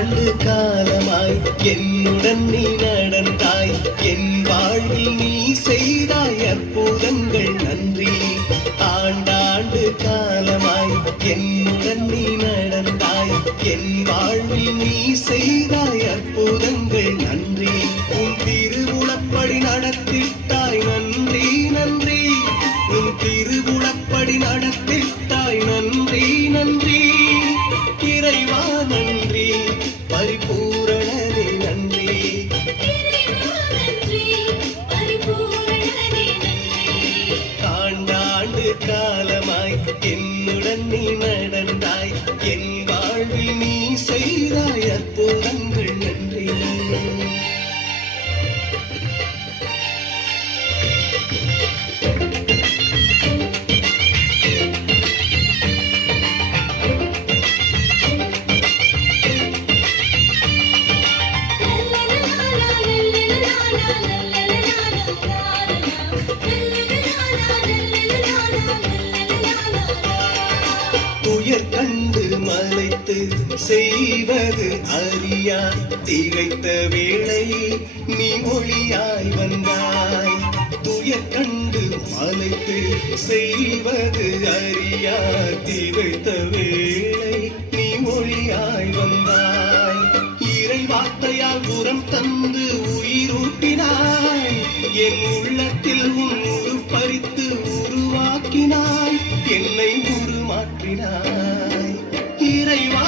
ஆண்டாண்டு காலமாய் என்னுடன் நீ நடந்தாய். என் வாழ்வில் நீ செய்தாய் அற்புதங்கள் நன்றி. ஆண்டாண்டு காலமாய் என்னுடன் நீ நடந்தாய். என் வாழ்வில் நீ செய்தாய் அற்புதங்கள் நன்றி. உன் திருவுளப்படி நடத்திட்டாய் நன்றி நன்றி. உன் திருவுளப்படி நடத்திட்டாய் நன்றி நன்றி. இறைவா நன்றி, பரிபூரணனே நன்றி. ஆண்டாண்டு காலமாய் என்னுடன் நீ நடந்தாய். என் வாழ்வில் நீ செய்தாய் அற்புதங்கள் நன்றி. துயர் கண்டு மலைத்து செய்வது அறியா திகைத்த வேளை நீ ஒளியாய் வந்தாய். துயர் கண்டு மலைத்து செய்வது அறியா திகைத்த வேளை நீ ஒளியாய் வந்தாய். இறை வார்த்தையால் உரம் தந்து உயிரூட்டினாய். என் உள்ளத்தில் உன் பறித்து உருவாக்கினாய். என்னை உருமாற்றினாய். இறைவா